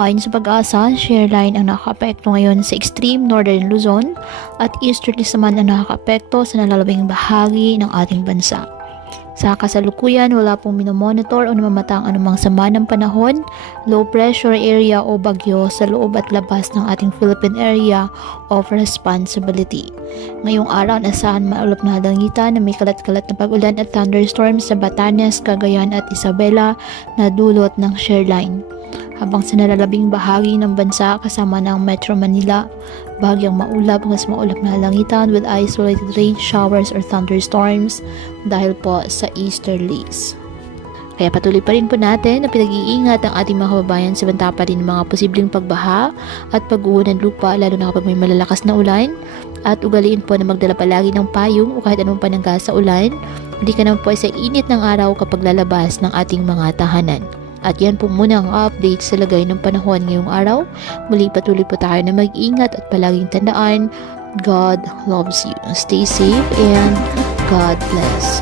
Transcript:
Ayon sa Pag-asa, shear line ang nakakaapekto ngayon sa extreme northern Luzon at easterlies naman ang nakakaapekto sa nalalabing bahagi ng ating bansa. Sa kasalukuyan, wala pong minomonitor o namamatang anumang sama ng panahon, low pressure area o bagyo sa loob at labas ng ating Philippine Area of Responsibility. Ngayong araw, asahan maulap na langitan na may kalat-kalat na pag-ulan at thunderstorms sa Batanes, Cagayan at Isabela na dulot ng shear line. Habang sa nalalabing bahagi ng bansa kasama ng Metro Manila, bahagyang maulap hanggang maulap na langitan with isolated rain showers or thunderstorms dahil po sa easterlies. Kaya patuloy pa rin po natin na pinag-iingat ang ating mga kababayan sa banta pa rin ng mga posibleng pagbaha at pagguho ng lupa lalo na kapag may malalakas na ulan, at ugaliin po na magdala palagi ng payong o kahit anong panangga sa ulan, hindi ka naman po sa init ng araw kapag lalabas ng ating mga tahanan. At yan po muna ang update sa lagay ng panahon ngayong araw. Muli patuloy po tayo na mag-ingat at palaging tandaan, God loves you. Stay safe and God bless.